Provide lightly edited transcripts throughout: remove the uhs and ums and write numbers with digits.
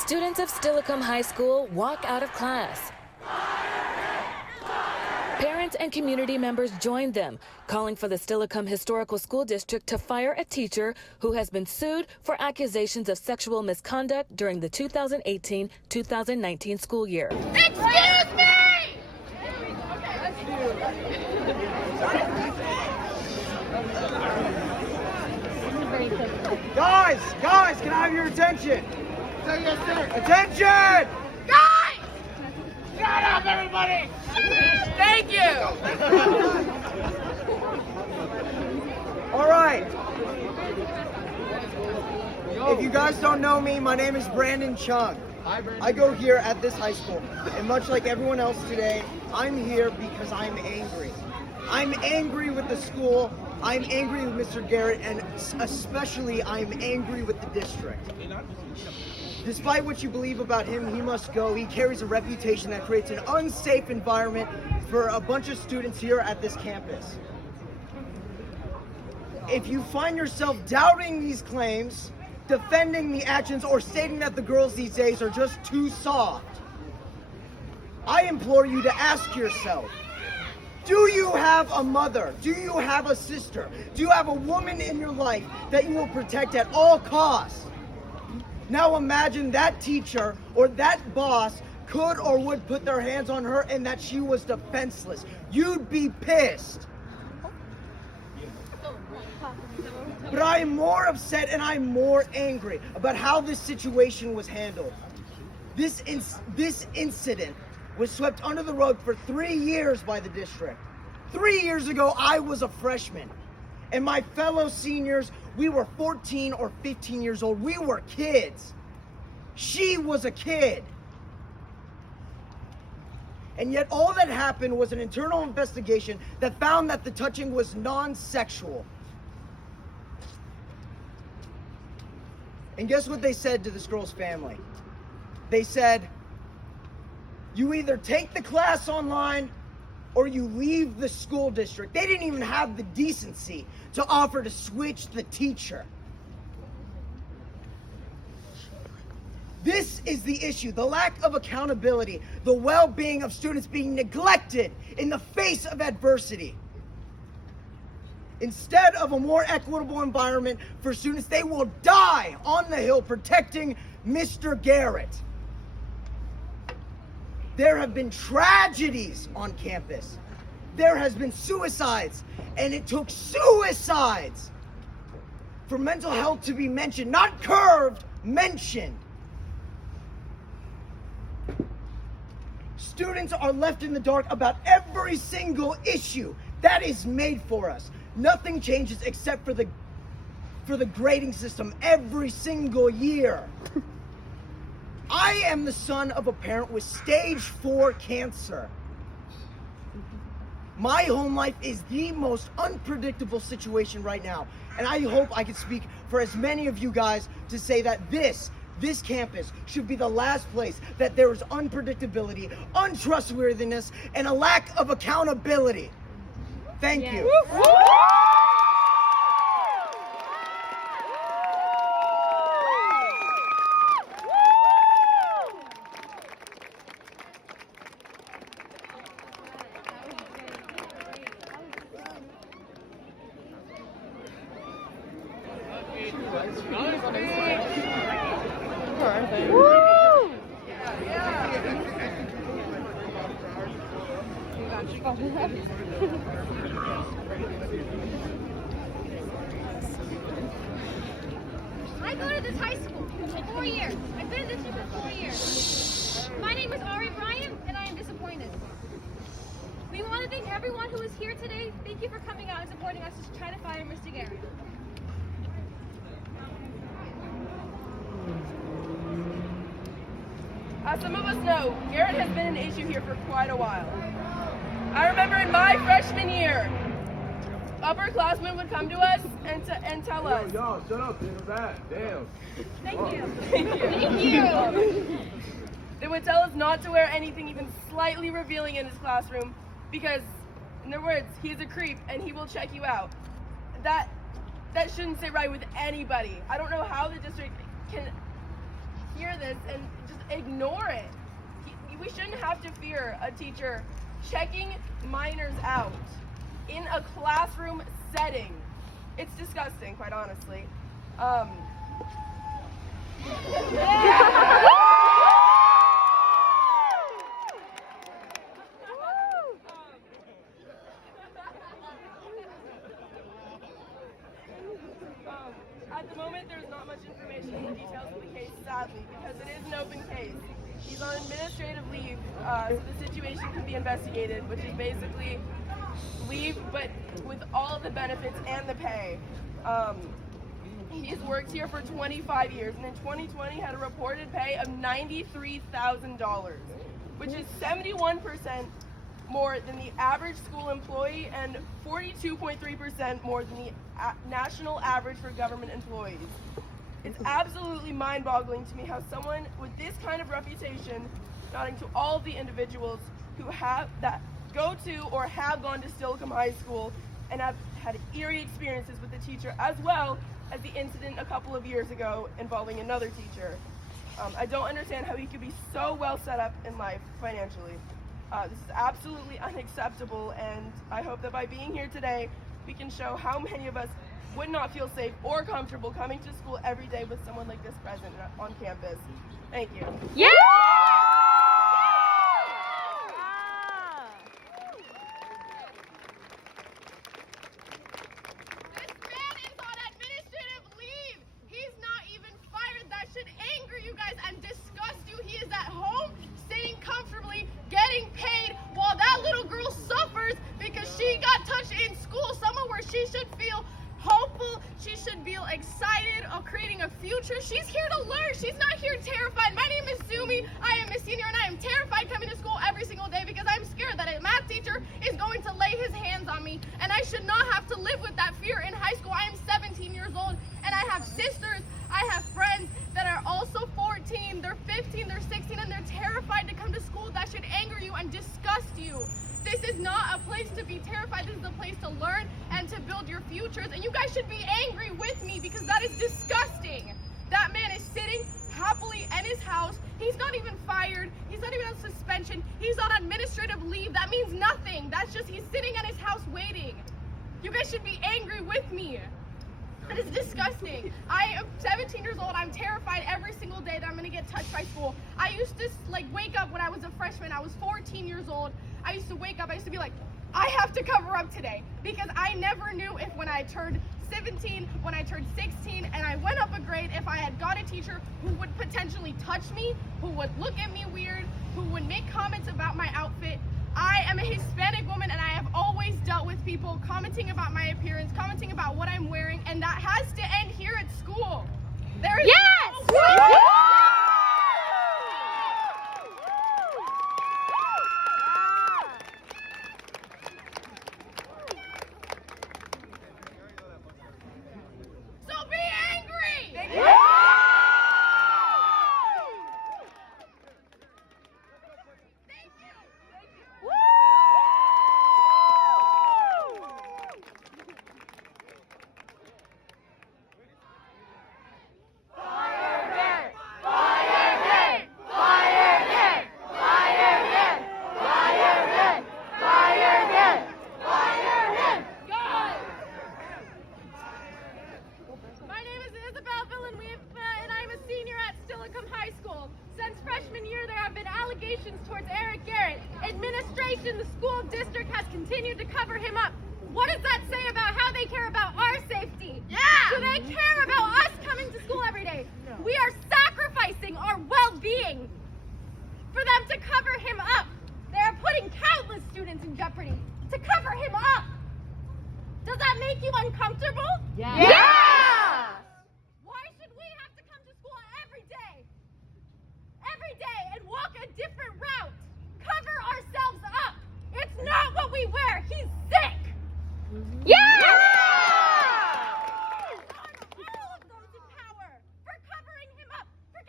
Students of Steilacoom High School walk out of class. Parents and community members joined them, calling for the Steilacoom Historical School District to fire a teacher who has been sued for accusations of sexual misconduct during the 2018-2019 school year. Excuse me! Guys, can I have your attention? Yes, sir. Attention! Guys! Shut up, everybody! Thank you! All right. If you guys don't know me, my name is Brandon Chung. Hi, Brandon. I go here at this high school, and much like everyone else today, I'm here because I'm angry. I'm angry with the school, I'm angry with Mr. Garrett, and especially I'm angry with the district. Despite what you believe about him, he must go. He carries a reputation that creates an unsafe environment for a bunch of students here at this campus. If you find yourself doubting these claims, defending the actions, or stating that the girls these days are just too soft, I implore you to ask yourself, do you have a mother? Do you have a sister? Do you have a woman in your life that you will protect at all costs? Now imagine that teacher or that boss could or would put their hands on her and that she was defenseless. You'd be pissed. But I am more upset and I'm more angry about how this situation was handled. This incident was swept under the rug for 3 years by the district. 3 years ago, I was a freshman. And my fellow seniors, we were 14 or 15 years old. We were kids. She was a kid. And yet all that happened was an internal investigation that found that the touching was non-sexual. And guess what they said to this girl's family? They said, you either take the class online or you leave the school district. They didn't even have the decency to offer to switch the teacher. This is the issue, the lack of accountability, the well-being of students being neglected in the face of adversity. Instead of a more equitable environment for students, they will die on the hill protecting Mr. Garrett. There have been tragedies on campus. There has been suicides, and it took suicides for mental health to be mentioned, not curved, mentioned. Students are left in the dark about every single issue that is made for us. Nothing changes except for the grading system every single year. I am the son of a parent with stage 4 cancer. My home life is the most unpredictable situation right now. And I hope I can speak for as many of you guys to say that this campus should be the last place that there is unpredictability, untrustworthiness, and a lack of accountability. Thank you. I go to this high school for 4 years. I've been in this year for 4 years. My name is Ari Bryant, and I am disappointed. We want to thank everyone who is here today. Thank you for coming out and supporting us to try to fire Mr. Garrett. As some of us know, Garrett has been an issue here for quite a while. I remember in my freshman year, upperclassmen would come to us and tell us. Yo, shut up, in the back. Damn. Thank you. Thank you. Thank you. They would tell us not to wear anything even slightly revealing in his classroom because, in their words, he is a creep and he will check you out. That shouldn't sit right with anybody. I don't know how the district can hear this and just ignore it. We shouldn't have to fear a teacher checking minors out in a classroom setting. It's disgusting, quite honestly. At the moment, there's not much information in the details of the case, sadly, because it is an open case. He's on administrative leave, so the situation can be investigated, which is basically leave, but with all of the benefits and the pay. He's worked here for 25 years, and in 2020 had a reported pay of $93,000, which is 71% more than the average school employee and 42.3% more than the national average for government employees. It's absolutely mind-boggling to me how someone with this kind of reputation, nodding to all of the individuals who go to or have gone to Steilacoom High School and have had eerie experiences with the teacher, as well as the incident a couple of years ago involving another teacher. I don't understand how he could be so well set up in life financially. This is absolutely unacceptable, and I hope that by being here today, we can show how many of us would not feel safe or comfortable coming to school every day with someone like this present on campus. Thank you. Yeah! This man is on administrative leave. He's not even fired. That should anger you guys and disgust you. He is at home, sitting comfortably, getting paid, while that little girl suffers because she got touched in school, somewhere where she should feel hopeful, she should feel excited of creating a future. She's here to learn. She's not here terrified. My name is Sumi. I am a senior, and I am terrified coming to school every single day because I'm scared that a math teacher is going to lay his hands on me, and I should not have to live with that fear in high school. I am 17 years old, and I have sisters, I have friends that are also 14, they're 15, they're 16, and they're terrified to come to school. That should anger you and disgust you. This is not a place to be terrified. This is a place to learn and to build your futures. And you guys should be angry with me because that is disgusting. That man is sitting happily in his house. He's not even fired. He's not even on suspension. He's on administrative leave. That means nothing. That's just he's sitting in his house waiting. You guys should be angry with me. That is disgusting. I am 17 years old. I'm terrified every single day that I'm going to get touched by school. I used to wake up when I was a freshman. I was 14 years old. I used to wake up. I used to be like, I have to cover up today because I never knew if when I turned 17, when I turned 16, and I went up a grade, if I had got a teacher who would potentially touch me, who would look at me weird, who would make comments about my outfit. I am a Hispanic woman, and I have always dealt with people commenting about my appearance, commenting about what I'm wearing, and that has to end here at school. There is no way. So be angry! Thank you. High School. Since freshman year, there have been allegations towards Eric Garrett. Administration, the school district has continued to cover him up. What does that say about how they care about our safety? Yeah! Do they care about us coming to school every day? No. We are sacrificing our well-being for them to cover him up. They are putting countless students in jeopardy to cover him up. Does that make you uncomfortable? Yeah! Yeah! Why should we have to come to school every day and walk a different route? Cover ourselves up. It's not what we wear. He's sick. Yeah! All of those in power for covering him up, for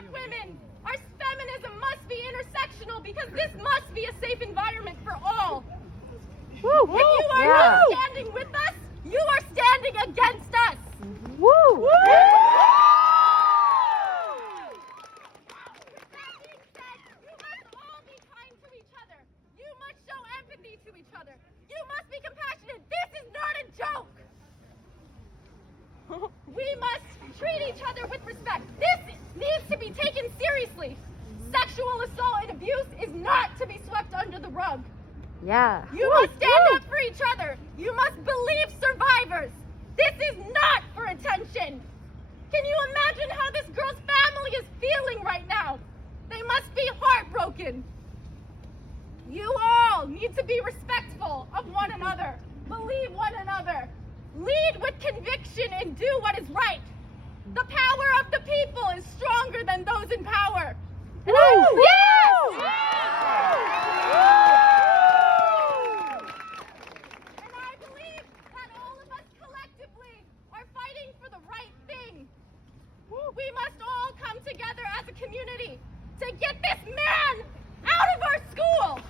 black women. Our feminism must be intersectional because this must be a safe environment for all. If you are not standing with us, you are standing against us. With that being said, you must all be kind to each other. You must show empathy to each other. You must be compassionate. This is not a joke. We must treat each other with respect. This needs to be taken seriously. Sexual assault and abuse is not to be swept under the rug. Yeah. You must stand up for each other. You must believe survivors. This is not for attention. Can you imagine how this girl's family is feeling right now? They must be heartbroken. You all need to be respectful of one another. Believe one another. Lead with conviction and do what is right. The power of the people is stronger than those in power. And I believe that all of us collectively are fighting for the right thing. We must all come together as a community to get this man out of our school.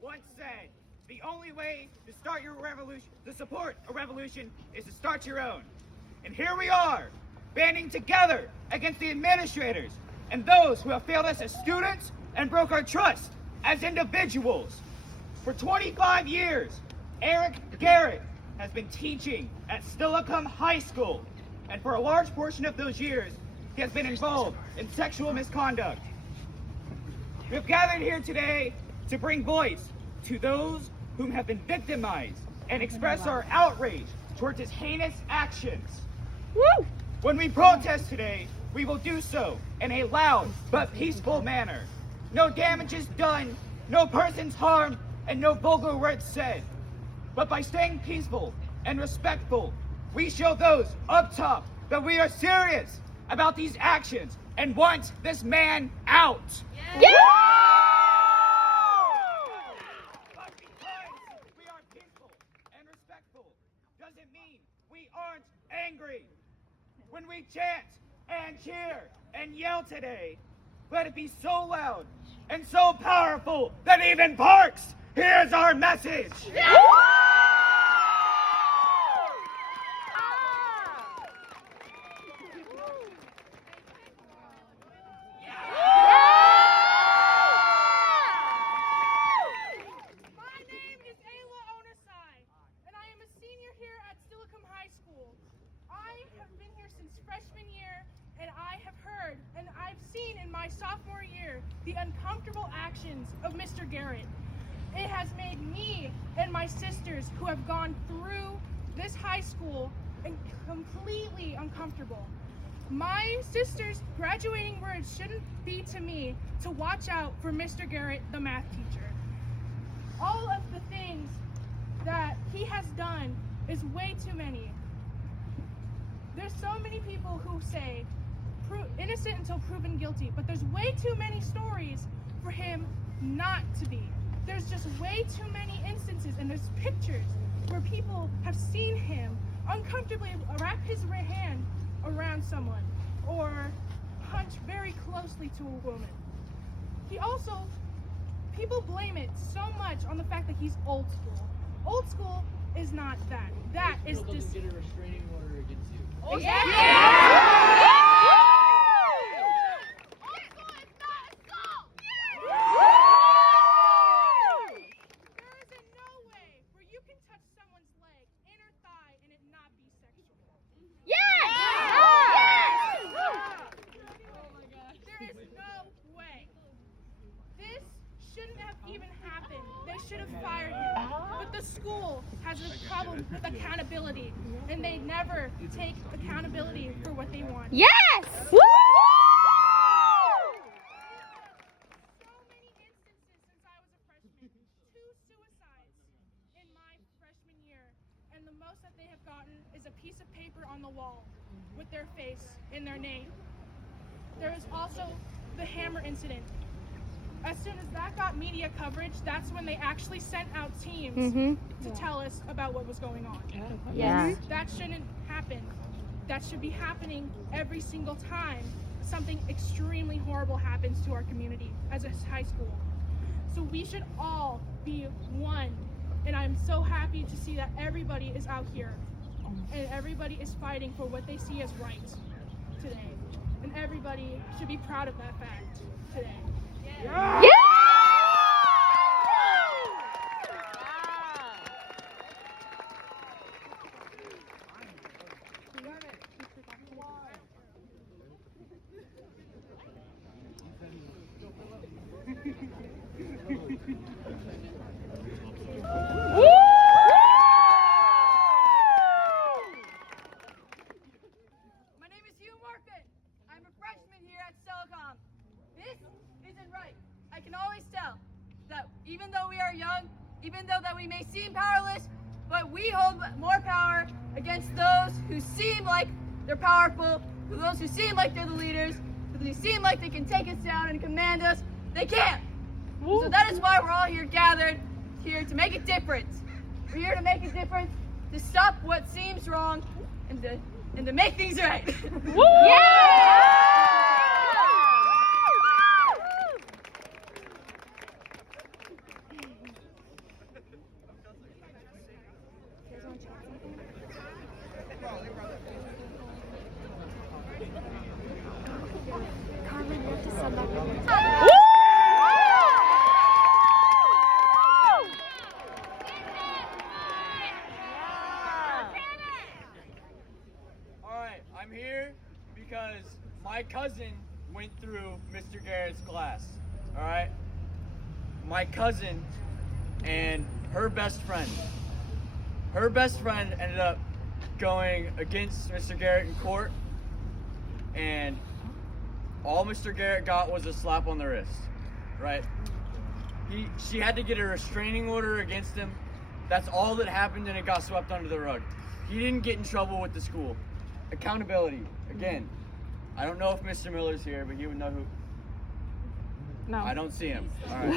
Once said, the only way to start your revolution, to support a revolution, is to start your own. And here we are, banding together against the administrators and those who have failed us as students and broke our trust as individuals. For 25 years, Eric Garrett has been teaching at Steilacoom High School, and for a large portion of those years, he has been involved in sexual misconduct. We have gathered here today to bring voice to those whom have been victimized and express our outrage towards his heinous actions. When we protest today, we will do so in a loud but peaceful manner. No damage is done, no persons harmed, and no vulgar words said. But by staying peaceful and respectful, we show those up top that we are serious about these actions and want this man out. Yeah. Doesn't mean we aren't angry. When we chant and cheer and yell today, let it be so loud and so powerful that even Parks hears our message. Yeah. Sophomore year, the uncomfortable actions of Mr. Garrett. It has made me and my sisters who have gone through this high school completely uncomfortable. My sister's graduating words shouldn't be to me to watch out for Mr. Garrett, the math teacher. All of the things that he has done is way too many. There's so many people who say, innocent until proven guilty, but there's way too many stories for him not to be. There's just way too many instances, and there's pictures where people have seen him uncomfortably wrap his hand around someone or hunch very closely to a woman. He also, people blame it so much on the fact that he's old school. Old school is not that. That is just get a restraining order against you. Oh, yeah. Should have fired him, but the school has a problem with accountability, and they never take accountability for what they want. Yes! Woo! So many instances since I was a freshman. 2 suicides. the wall with their face and their name. There was also the hammer incident. As soon as that got media coverage, that's when they actually sent out teams to tell us about what was going on. Yeah. That shouldn't happen. That should be happening every single time something extremely horrible happens to our community as a high school. So we should all be one. And I'm so happy to see that everybody is out here and everybody is fighting for what they see as right today. And everybody should be proud of that fact today. Yeah. I'm a freshman here at Steilacoom. This isn't right. I can always tell that even though we are young, even though that we may seem powerless, but we hold more power against those who seem like they're powerful, those who seem like they're the leaders, who seem like they can take us down and command us. They can't. So that is why we're all here gathered, here to make a difference. We're here to make a difference, to stop what seems wrong, and to make things right. Alright, I'm here because my cousin went through Mr. Garrett's class. Alright? My cousin and her best friend. Her best friend ended up going against Mr. Garrett in court, and all Mr. Garrett got was a slap on the wrist, right? She had to get a restraining order against him. That's all that happened, and it got swept under the rug. He didn't get in trouble with the school. Accountability, again. I don't know if Mr. Miller's here, but he would know who. No. I don't see him. All right.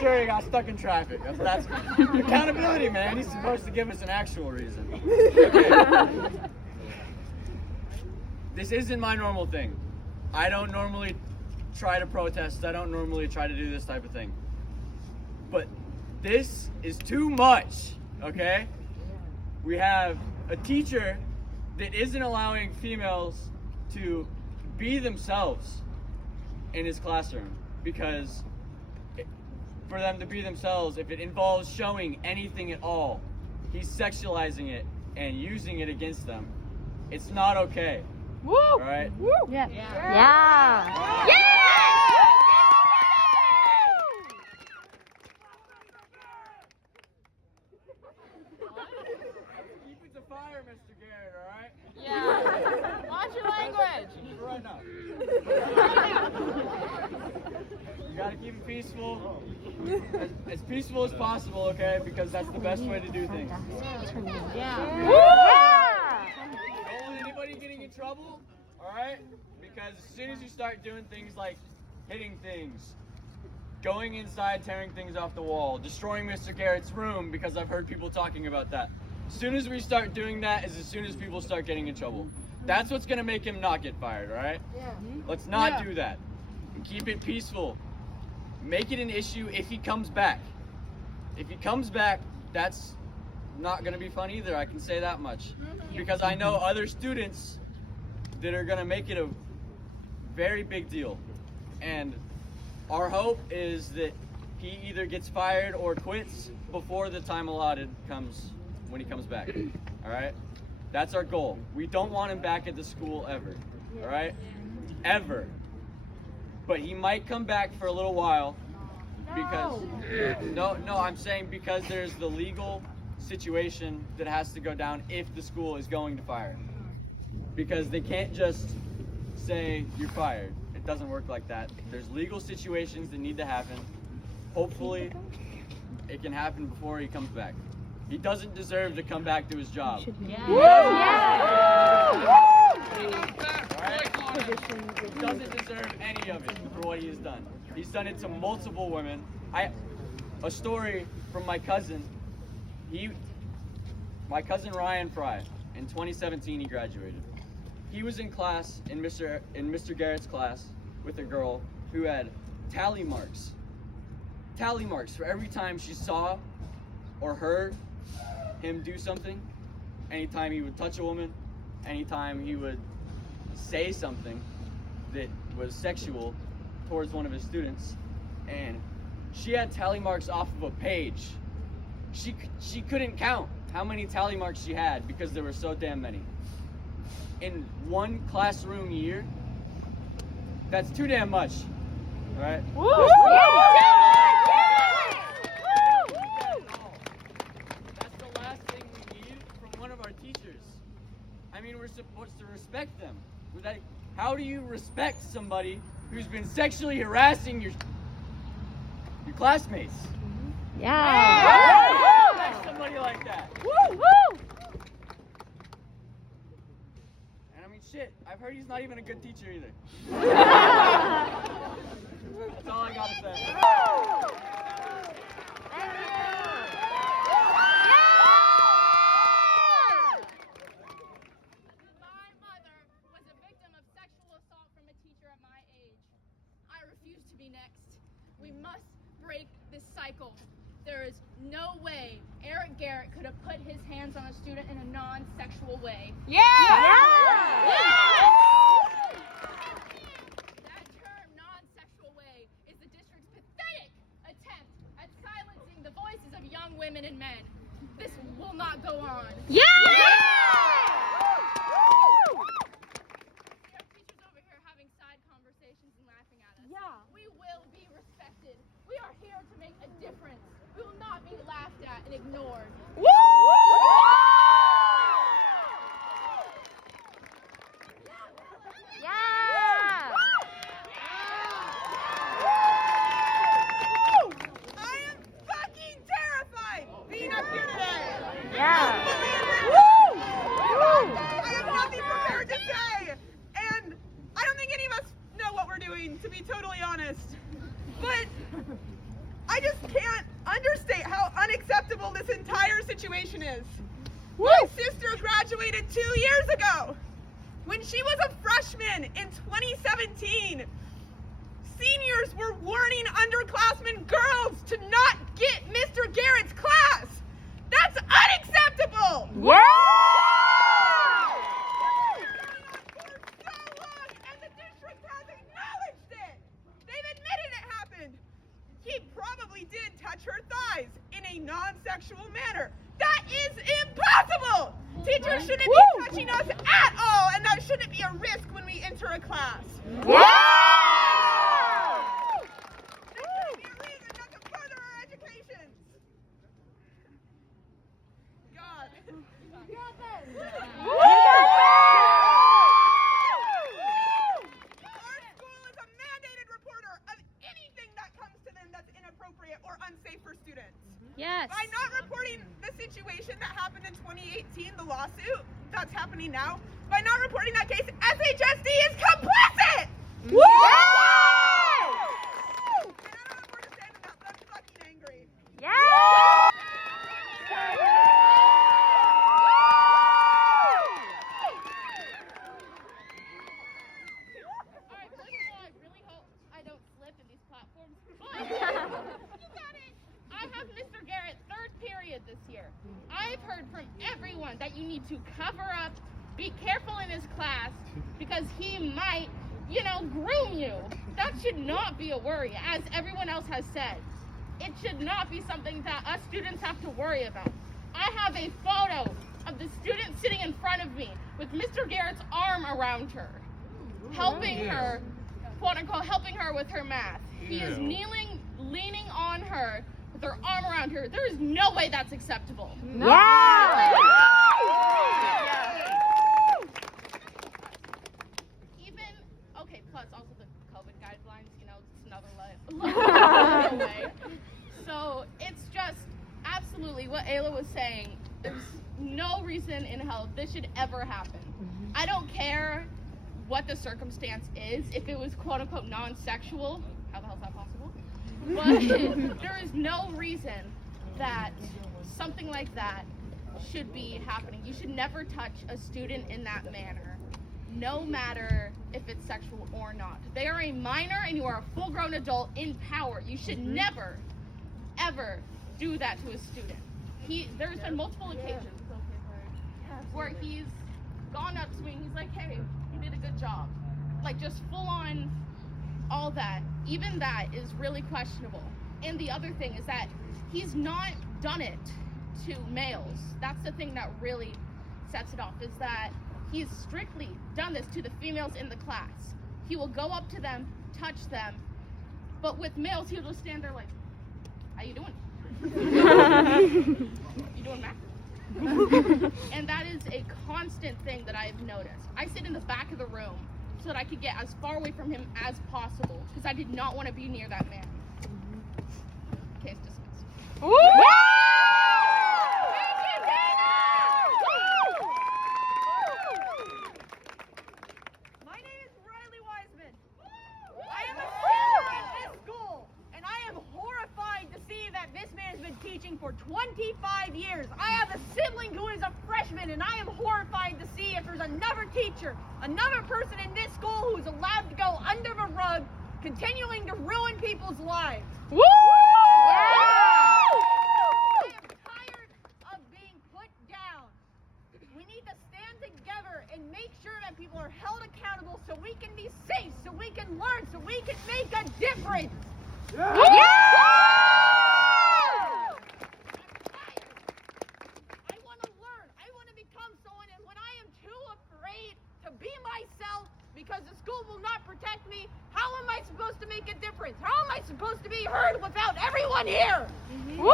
Sure, he got stuck in traffic. That's accountability, man. He's supposed to give us an actual reason. Okay. This isn't my normal thing. I don't normally try to protest. I don't normally try to do this type of thing. But this is too much, okay? We have a teacher that isn't allowing females to be themselves in his classroom, because for them to be themselves, if it involves showing anything at all, he's sexualizing it and using it against them. It's not okay. Woo! All right? Woo! Yeah. Yeah. Yeah. Keep it to fire, Mr. Garrett, all right? Yeah. Watch your language. Right now. You gotta keep it peaceful. As peaceful as possible, okay? Because that's the best way to do things. Yeah. Don't want anybody getting in trouble, alright? Because as soon as you start doing things like hitting things, going inside, tearing things off the wall, destroying Mr. Garrett's room, because I've heard people talking about that. As soon as we start doing that is as soon as people start getting in trouble. That's what's gonna make him not get fired, alright? Yeah. Let's not do that. And keep it peaceful. Make it an issue if he comes back. If he comes back, that's not gonna be fun either, I can say that much. Because I know other students that are gonna make it a very big deal. And our hope is that he either gets fired or quits before the time allotted comes when he comes back. Alright? That's our goal. We don't want him back at the school ever. Alright? Ever. But he might come back for a little while because no, I'm saying because there's the legal situation that has to go down if the school is going to fire him. Because they can't just say you're fired. It doesn't work like that. There's legal situations that need to happen. Hopefully it can happen before he comes back. He doesn't deserve to come back to his job. He doesn't deserve any of it for what he has done. He's done it to multiple women. A story from my cousin. My cousin Ryan Fry. In 2017, he graduated. He was in class in Mr. Garrett's class with a girl who had tally marks for every time she saw or heard him do something. Anytime he would touch a woman, anytime he would say something that was sexual towards one of his students, and she had tally marks off of a page. She couldn't count how many tally marks she had because there were so damn many. In one classroom year, that's too damn much, right? That's the last thing we need from one of our teachers. I mean, we're supposed to respect them. How do you respect somebody who's been sexually harassing your classmates? Yeah. Respect somebody like that. And I mean, shit, I've heard he's not even a good teacher either. That's all I gotta say. My mother was a victim of sexual assault from a teacher at my age. I refuse to be next. We must break this cycle. There is no way Eric Garrett could have put his hands on a student in a non-sexual way. That term, non-sexual way, is the district's pathetic attempt at silencing the voices of young women and men. This will not go on. We have teachers over here having side conversations and laughing at us. We will be respected. We are here to make a difference. We will not be laughed at and ignored. I am fucking terrified being up here today. I have nothing prepared to say, and I don't think any of us know what we're doing, to be totally honest. But I just can't understate how unacceptable this entire situation is. My sister graduated 2 years ago. When she was a freshman in 2017, seniors were warning underclassmen girls to not get Mr. Garrett's class. That's unacceptable! And the district has acknowledged it. They've admitted it happened. He probably did touch her thighs in a non-sexual manner. That is impossible! Teachers shouldn't be touching us at all, and that shouldn't be a risk when we enter a class. There shouldn't be a reason not to further our educations. God. Our school is a mandated reporter of anything that comes to them that's inappropriate or unsafe for students. By not reporting the situation that happened in 2018, the lawsuit that's happening now, by not reporting that case, S.S.A.G is complicit! And I don't have more to say than that, but I'm fucking angry. Alright, first of all, I really hope I don't slip in these platforms. But you got it. I have Mr. Garrett third period this year. I've heard from everyone that you need to cover up, be careful in his class, because he might, groom you. That should not be a worry, as everyone else has said. It should not be something that us students have to worry about. I have a photo of the student sitting in front of me with Mr. Garrett's arm around her, helping her, quote unquote, helping her with her math. He is kneeling, leaning on her, with her arm around her. There is no way that's acceptable. Plus also the COVID guidelines, it's another way. So it's just absolutely what Ayla was saying. There's no reason in hell this should ever happen. I don't care what the circumstance is. If it was quote unquote non-sexual, how the hell is that possible? But there is no reason that something like that should be happening. You should never touch a student in that manner, no matter if it's sexual or not. They are a minor and you are a full-grown adult in power. You should never, ever do that to a student. There's been multiple occasions where he's gone up to me and he's like, hey, you did a good job. Like, just full on all that. Even that is really questionable. And the other thing is that he's not done it to males. That's the thing that really sets it off, is that he's strictly done this to the females in the class. He will go up to them, touch them, but with males, he'll just stand there like, how you doing? You doing math? And that is a constant thing that I've noticed. I sit in the back of the room so that I could get as far away from him as possible because I did not want to be near that man. Case dismissed. My name is Riley Wiseman. I am a senior at this school, and I am horrified to see that this man has been teaching for 25 years. I have a sibling who is a freshman, and I am horrified to see if there's another teacher, another person in this school who's allowed to go under the rug, continuing to ruin people's lives. Woo! I am tired of being put down. We need to stand together and make sure that people are held accountable so we can be safe, so we can learn, so we can make a difference. Yeah! I want to learn. I want to become someone, and when I am too afraid to be myself because the school will not protect me, how am I supposed to make a difference? How am I supposed to be heard without everyone here? Woo!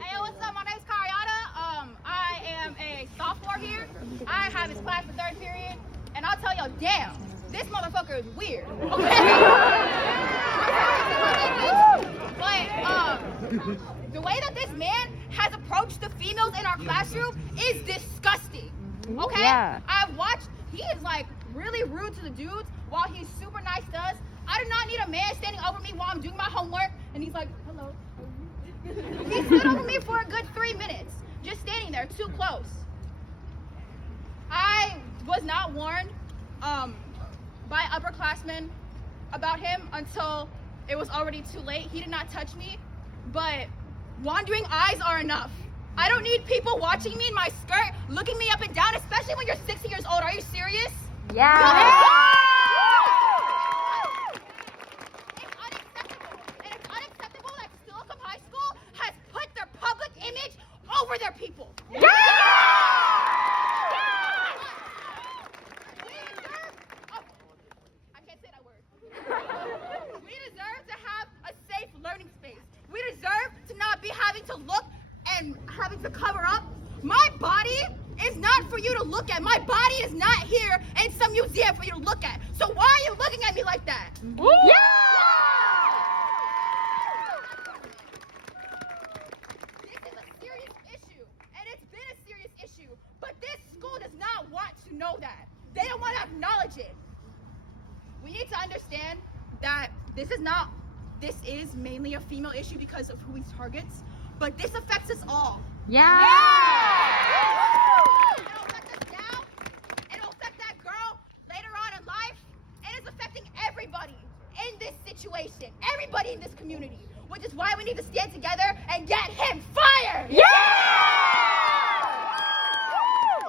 Hey, what's up? My name's Kariana. I am a sophomore here. I have this class for third period, and I'll tell y'all, damn, this motherfucker is weird. Okay? But the way that this man has approached the females in our classroom is disgusting. Okay? Yeah. I've watched. He is like really rude to the dudes while he's super nice to us. I do not need a man standing over me while I'm doing my homework, and he's like, hello. He stood over me for a good 3 minutes, just standing there, too close. I was not warned by upperclassmen about him until it was already too late. He did not touch me, but wandering eyes are enough. I don't need people watching me in my skirt, looking me up and down, especially when you're 16 years old. Are you serious? Yeah! It's unacceptable. And it's unacceptable that Steilacoom High School has put their public image over their people. Yeah! We deserve, I can't say that word. We deserve to have a safe learning space. We deserve to not be having to look and having to cover up. My body is not for you to look at. My body is not here in some museum for you to look at. So why are you looking at me like that? Woo! Yeah! This is a serious issue, and it's been a serious issue, but this school does not want to know that. They don't want to acknowledge it. We need to understand that this is mainly a female issue because of who he targets, but this affects us all. Yeah! It'll affect us now, it'll affect that girl later on in life, and it's affecting everybody in this situation, everybody in this community, which is why we need to stand together and get him fired! Yeah!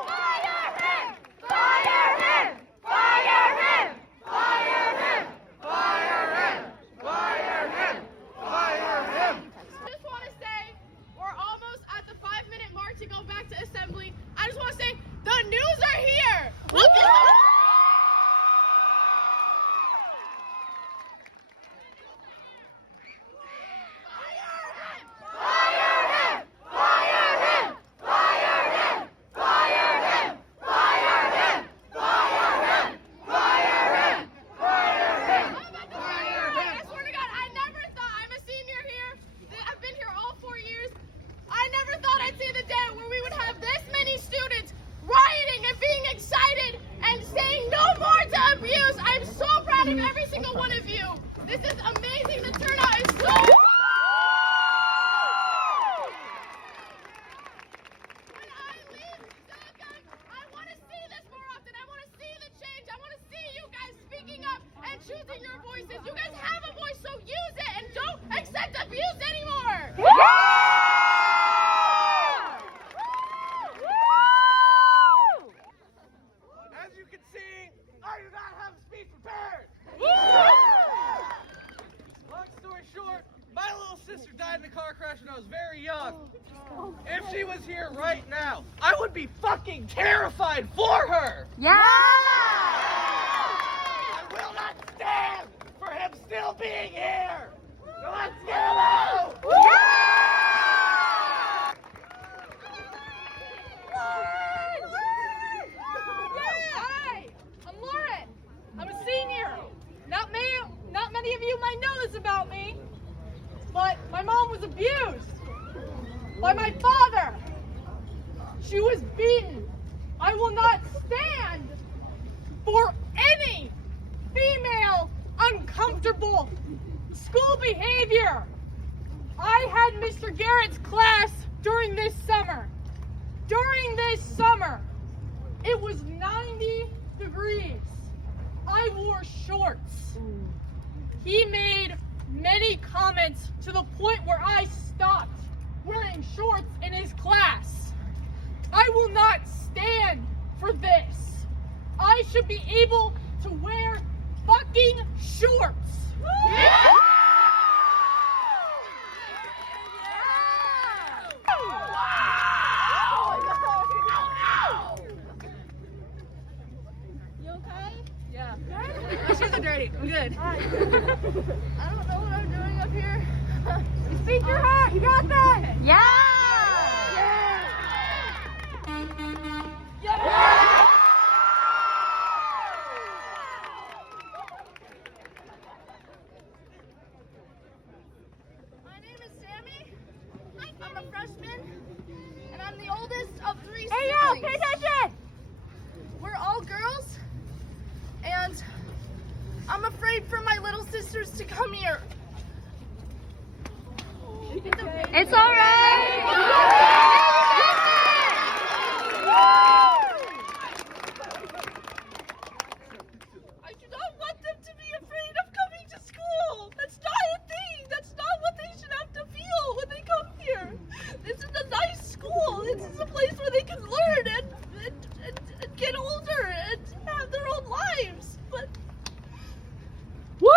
Fire him! Fire him! Fire him! Fire him! Fire him! Fire him! Fire him! I just want to say, we're almost at the 5-minute mark to go back to assembly. I just want to say, the news are here! Look at Fire him! Fire him! This is amazing. The turnout is so... When I leave Steilacoom, I want to see this more often. I want to see the change. I want to see you guys speaking up and choosing your voices. You guys have a voice, so use it and don't accept abuse anymore. As you can see, I do not have a speech prepared. Long story short, my little sister died in a car crash when I was very young. If she was here right now, I would be fucking terrified for her. Yeah! I will not stand for him still being here. So let's get him out. Hi, I'm Lauren. I'm a senior. Not many of you might know this about me, but my mom was abused by my father. She was beaten. I will not stand for any female uncomfortable school behavior. I had Mr. Garrett's class during this summer. It was 90 degrees. I wore shorts. He made many comments to the point where I stopped wearing shorts in his class. I will not stand for this. I should be able to wear fucking shorts. You okay? Yeah. My shoes are dirty. I'm good. I don't know what I'm doing up here. You speak your heart. You got that. Yeah! My name is Sammy. I'm a freshman, and I'm the oldest of three Hey, yo, siblings. pay attention. We're all girls, and I'm afraid for my little sisters to come here. It's alright! I do not want them to be afraid of coming to school. That's not a thing. That's not what they should have to feel when they come here. This is a nice school. This is a place where they can learn and get older and have their own lives. But woo!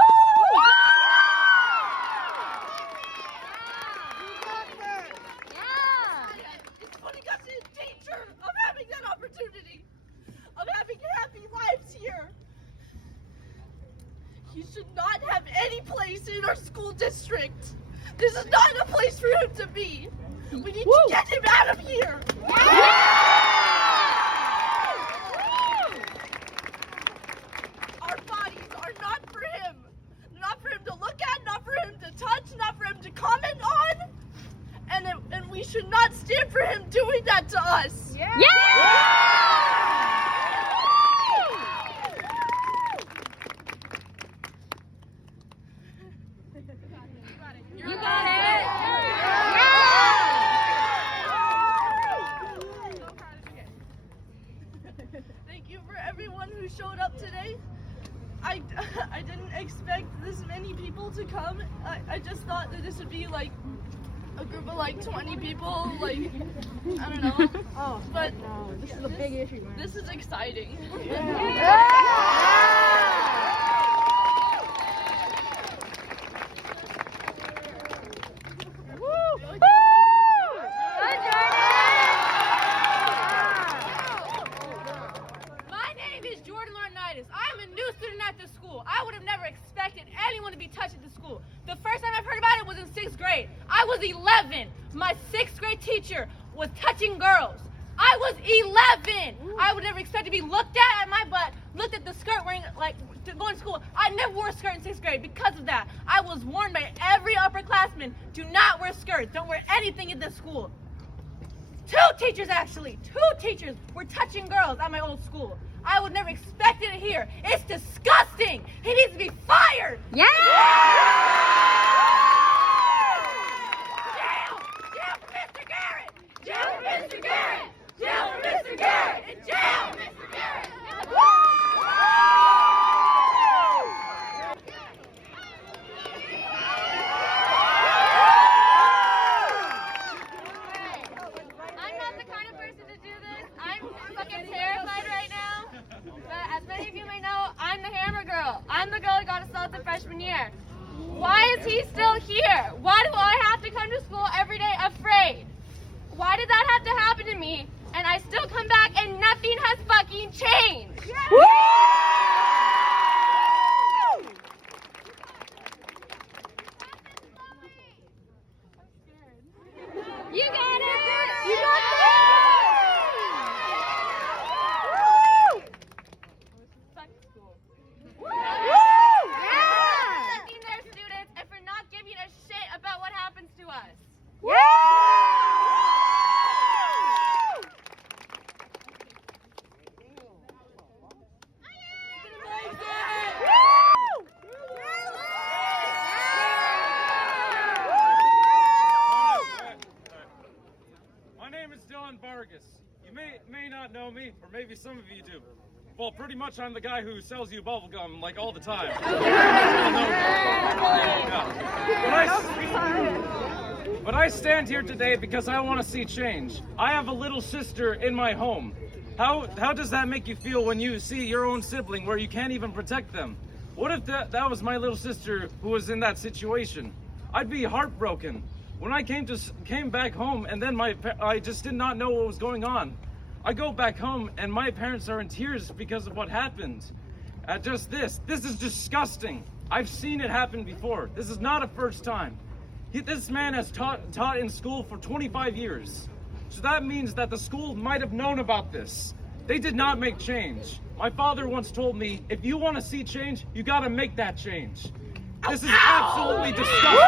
It's funny because he's a teacher of having that opportunity, of having happy lives here. He should not have any place in our school district. This is not a place for him to be. We need to get him out of here. Our bodies are not for him. Not for him to look at, not for him to touch, not for him to comment on. And we should not stand for him doing that to us. You got it! Thank you for everyone who showed up today. I didn't expect this many people to come. I just thought that this would be like a group of like 20 people, like, I don't know. But this is a big issue, man. This is exciting. My name is Jordan Laurinaitis. I'm a new student at this school. I would have never expected anyone to be touched at the school. The first time I've heard about it was in 6th grade. I was 11. My 6th grade teacher was touching girls. I was 11. I would never expect to be looked at my butt, looked at the skirt wearing, like, to go to school. I never wore a skirt in 6th grade because of that. I was warned by every upperclassman, do not wear skirts. Don't wear anything in this school. 2 teachers, actually. 2 teachers were touching girls at my old school. I would never expect it here. It's disgusting. He needs to be fired. Yeah! Jail for Mr. Garrett! Jail for Mr. Garrett! Jail for Mr. Garrett! In jail for Mr. Garrett! I'm not the kind of person to do this. I'm fucking terrified right now. But as many of you may know, I'm the hammer girl. I'm the girl who got assaulted freshman year. Why is he still here? Why do I have to come to school every day afraid? Why did that have to happen to me? And I still come back and nothing has fucking changed. Yeah. You got it! You got it! Protecting their students and for not giving a shit about what happens to us. My name is Dylan Vargas. You may not know me, or maybe some of you do. Well, pretty much I'm the guy who sells you bubblegum like all the time. But I stand here today because I want to see change. I have a little sister in my home. How does that make you feel when you see your own sibling where you can't even protect them? What if that was my little sister who was in that situation? I'd be heartbroken. When I came back home and then I just did not know what was going on. I go back home and my parents are in tears because of what happened. This is disgusting. I've seen it happen before. This is not a first time. This man has taught in school for 25 years. So that means that the school might have known about this. They did not make change. My father once told me, if you want to see change, you got to make that change. This is absolutely disgusting.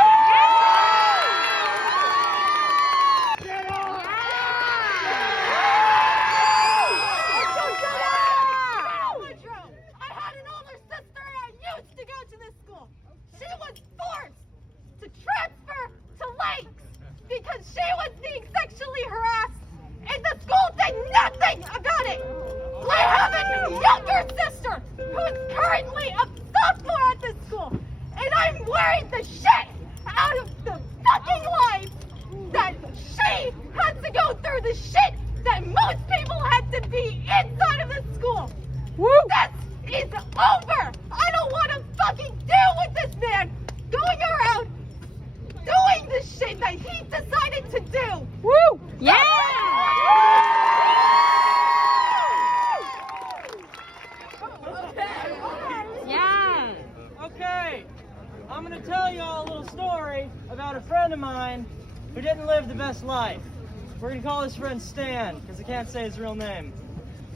Because she was being sexually harassed and the school did nothing about it. I have a younger sister who is currently a sophomore at this school and I'm worried the shit out of the fucking life that she has to go through, the shit that most people had to be inside of this school. This is over. I don't want to fucking deal with this man going around doing the shit that he decided to do. Woo! Yeah! Yeah! Okay, I'm gonna tell y'all a little story about a friend of mine who didn't live the best life. We're gonna call his friend Stan, because I can't say his real name.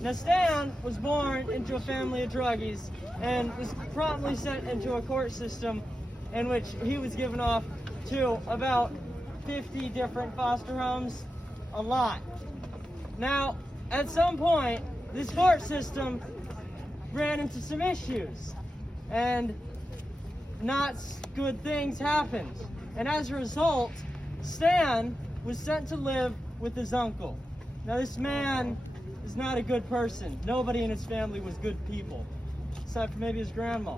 Now Stan was born into a family of druggies and was promptly sent into a court system in which he was given off to about 50 different foster homes, a lot. Now, at some point, this court system ran into some issues, and not good things happened. And as a result, Stan was sent to live with his uncle. Now, this man is not a good person. Nobody in his family was good people, except for maybe his grandma.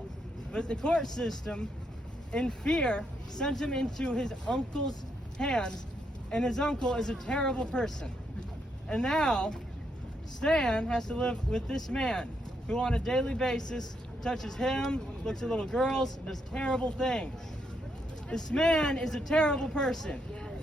But the court system, in fear, sent him into his uncle's hands, and his uncle is a terrible person. And now, Stan has to live with this man, who on a daily basis touches him, looks at little girls, and does terrible things. This man is a terrible person,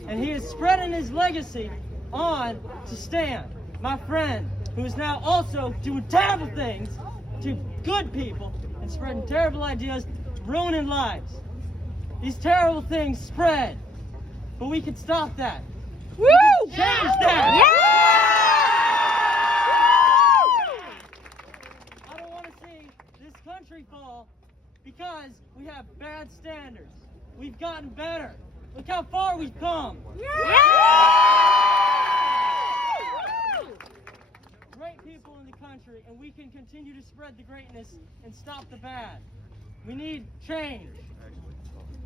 and he is spreading his legacy on to Stan, my friend, who is now also doing terrible things to good people and spreading terrible ideas, ruining lives. These terrible things spread, but we can stop that. Woo! We can change that. I don't want to see this country fall because we have bad standards. We've gotten better. Look how far we've come. Great people in the country. country, and we can continue to spread the greatness and stop the bad. We need change.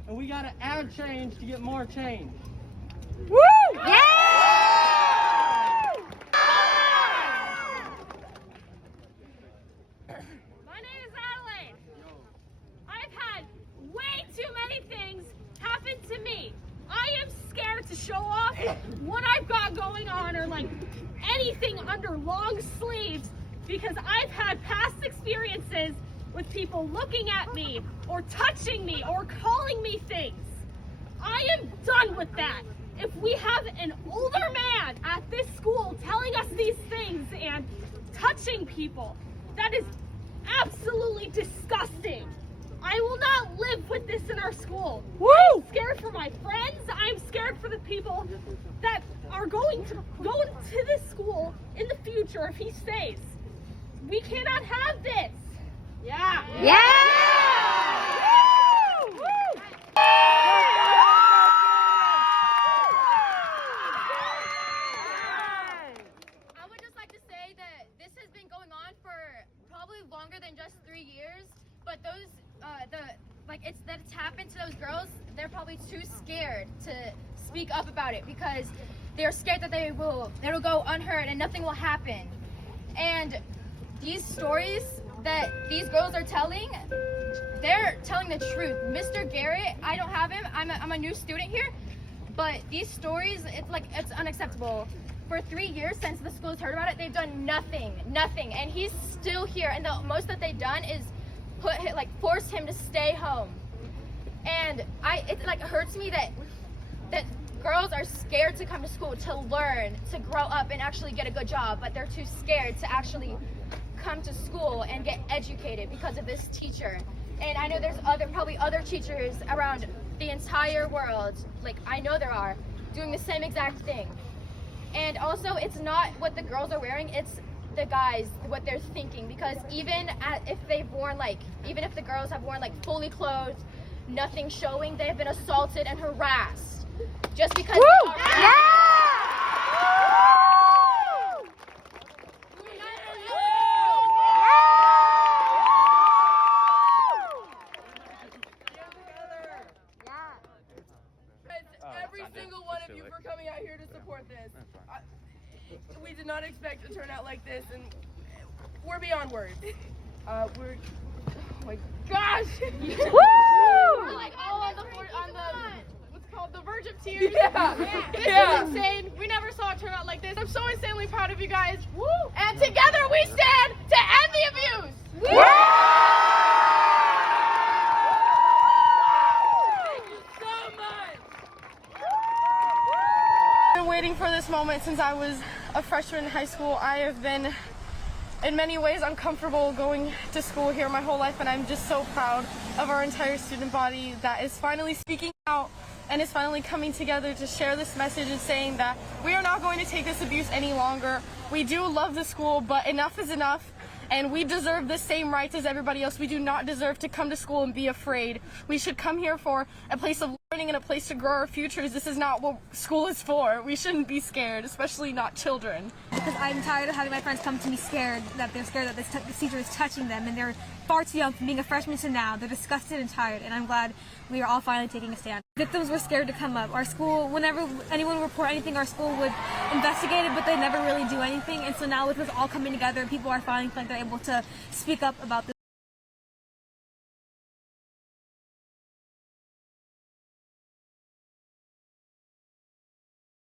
And we gotta add change to get more change. Woo! Yeah! My name is Adelaide. I've had way too many things happen to me. I am scared to show off what I've got going on or like anything under long sleeves because I've had past experiences with people looking at me or touching me or calling me things. I am done with that. If we have an older man at this school telling us these things and touching people, that is absolutely disgusting. I will not live with this in our school. Woo! I'm scared for my friends. I'm scared for the people that are going to go to this school in the future if he stays. We cannot have this. Yeah! Yeah! Woo! I would just like to say that this has been going on for probably longer than just 3 years, but those it's happened to those girls. They're probably too scared to speak up about it because they're scared that it'll go unheard and nothing will happen. And these stories that these girls are telling, they're telling the truth. Mr. Garrett, I don't have him. I'm a new student here, but these stories, it's unacceptable. For 3 years since the school's heard about it, they've done nothing, and he's still here. And the most that they've done is forced him to stay home. And it hurts me that girls are scared to come to school to learn, to grow up and actually get a good job, but they're too scared to actually come to school and get educated because of this teacher. And I know there's probably other teachers around the entire world, I know there are, doing the same exact thing. And also, it's not what the girls are wearing, it's the guys, what they're thinking, because even if the girls have worn fully clothed, nothing showing, they've been assaulted and harassed just because they are. Yeah! Every single one of you for coming out here to support this. We did not expect a turnout like this, and we're beyond words. Oh my gosh! Woo! We're all on the what's called the verge of tears. Yeah. This is insane. We never saw a turnout like this. I'm so insanely proud of you guys. Woo! And together we stand to end the abuse. Woo! I've been waiting for this moment since I was a freshman in high school. I have been, in many ways, uncomfortable going to school here my whole life, and I'm just so proud of our entire student body that is finally speaking out and is finally coming together to share this message and saying that we are not going to take this abuse any longer. We do love the school, but enough is enough. And we deserve the same rights as everybody else. We do not deserve to come to school and be afraid. We should come here for a place of learning and a place to grow our futures. This is not what school is for. We shouldn't be scared, especially not children. Because I'm tired of having my friends come to me scared that this teacher is touching them, and they're far too young from being a freshman to now. They're disgusted and tired, and I'm glad we are all finally taking a stand. Victims were scared to come up. Our school, whenever anyone would report anything, our school would investigate it, but they never really do anything. And so now with us all coming together, people are finally feeling like they're able to speak up about this.